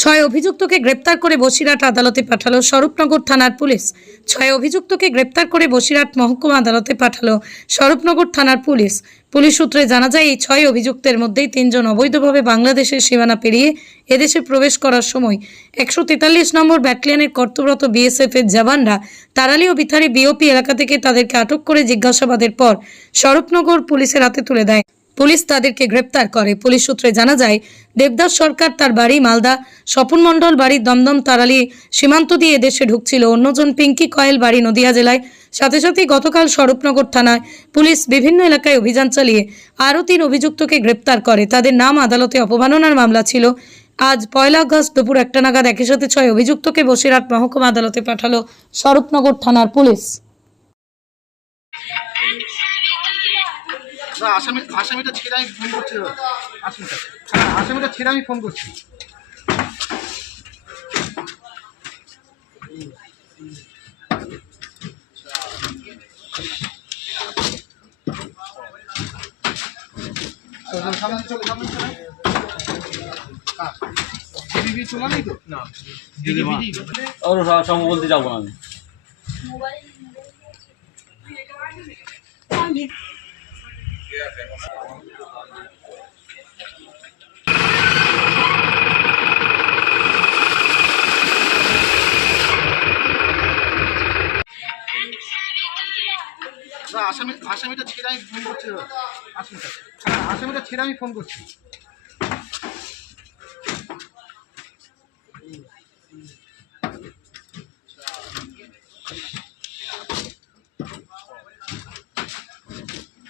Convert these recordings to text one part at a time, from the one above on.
ছয় অভিযুক্তকে গ্রেপ্তার করে বসিরহাট আদালতে পাঠালো স্বরূপনগর থানার পুলিশ। ছয় অভিযুক্তকে গ্রেপ্তার করে বসিরহাট মহকুমা আদালতে পাঠালো স্বরূপনগর থানার পুলিশ। পুলিশ সূত্রে জানা যায়, এই ছয় অভিযুক্তের মধ্যেই তিনজন অবৈধভাবে বাংলাদেশের সীমানা পেরিয়ে এদেশে প্রবেশ করার সময়। একশো তেতাল্লিশ নম্বর ব্যাটালিয়নের কর্তব্যরত বিএসএফ এর জওয়ানরা তারালি ও বিথারি বিওপি এলাকা থেকে তাদেরকে আটক করে জিজ্ঞাসাবাদের পর স্বরূপনগর পুলিশের হাতে তুলে দেয়। পুলিশ তাদেরকে গ্রেপ্তার করে। পুলিশ সূত্রে জানা যায়, দেবদাস সরকার তার বাড়ি মালদা। স্বপন মণ্ডল বাড়ি দমদম তারালি সীমান্ত দিয়ে দেশে ঢুকছিল। অন্যজন পিঙ্কি কয়েল বাড়ি নদিয়া জেলায়। সাথে সাথে গতকাল স্বরূপনগর থানায় পুলিশ বিভিন্ন এলাকায় অভিযান চালিয়ে আরও তিন অভিযুক্তকে গ্রেপ্তার করে। তাদের নাম আদালতে অপমাননার মামলা ছিল। আজ পয়লা আগস্ট দুপুর একটা নাগাদ একই সাথে ছয় অভিযুক্তকে বসিরহাট মহকুমা আদালতে পাঠালো স্বরূপনগর থানার পুলিশ। না আসামি আসামিটা ছেড়ে আমি ফোন করছি আসামিটা হ্যাঁ আসামিটা ছেড়ে আমি ফোন করছি। চলো, চলো, সামনে চলো, সামনে চলো। হ্যাঁ। বিবি চলা নেই তো? না। ওর বলতে যাব না আমি। না আসামি আসামিটা ছেড়ে আমি ফোন করছি। আসামিটা আসামিটা ছেড়ে আমি ফোন করছি চলো, চলো, সামনে চলো, সামনে চলো। হ্যাঁ। বিবি চলা নেই তো না দিদি মা। বিবি-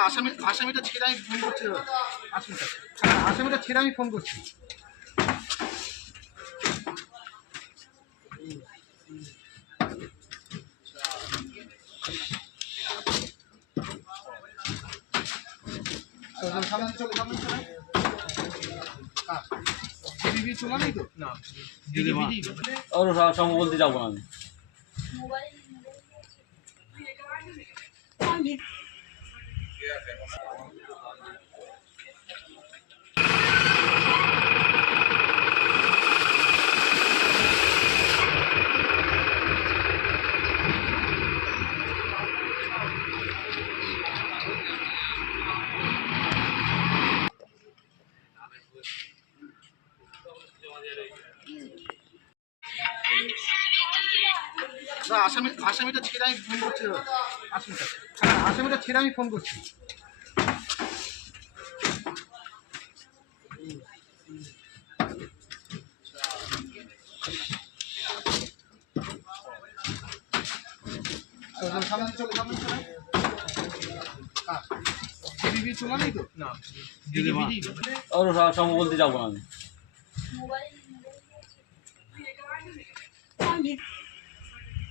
আসামি আসামিটা ছেড়ে আমি ফোন করছি দাদা। আসামিটা হ্যাঁ আসামিটা ছেড়ে আমি ফোন করছি চলো, সামনে চলো, সামনে চলো। হ্যাঁ। বিবি চলা তো না দিদি মা। বিবি- ওর সঙ্গে বলতে যাব না আমি Yeah, আসামি আসামিটা ছেড়ে আমি ফোন করছি আসামিটা হ্যাঁ আসামিটা ছেড়ে আমি ফোন করছি। চলো, চলো, সামনে চলো, সামনে চলো। হ্যাঁ। বিবি চলা নেই তো? না। দিদি মা। ওর সঙ্গে বলতে যাব না আমি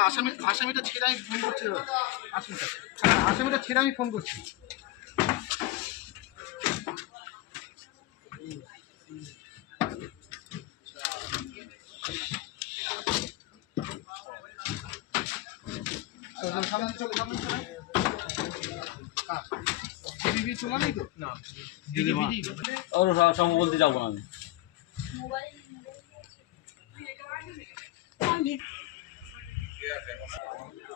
আসামি আসামিটা ছেড়ে আমি ফোন করছি দাদা। আসামিটা হ্যাঁ আসামিটা ছেড়ে আমি ফোন করছি সামনে চলো, সামনে চলো। হ্যাঁ। সঙ্গে বলতে যাব না আমি partida.